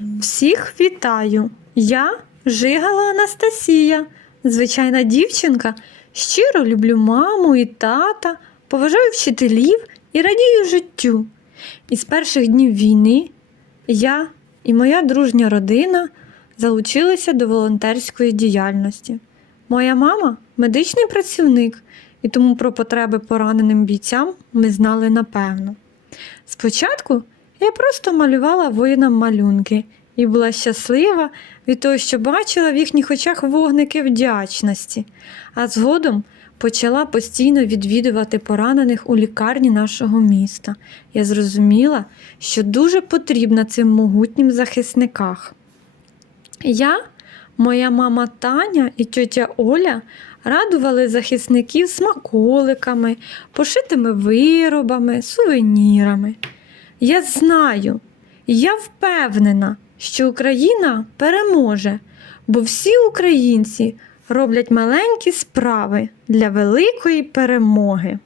Всіх вітаю! Я Жигала Анастасія, звичайна дівчинка. Щиро люблю маму і тата, поважаю вчителів і радію життю. Із перших днів війни я і моя дружня родина залучилися до волонтерської діяльності. Моя мама медичний працівник, і тому про потреби пораненим бійцям ми знали напевно. Спочатку я просто малювала воїнам малюнки і була щаслива від того, що бачила в їхніх очах вогники вдячності, а згодом почала постійно відвідувати поранених у лікарні нашого міста. Я зрозуміла, що дуже потрібна цим могутнім захисниках. Я, моя мама Таня і тьотя Оля радували захисників смаколиками, пошитими виробами, сувенірами. Я знаю, я впевнена, що Україна переможе, бо всі українці роблять маленькі справи для великої перемоги.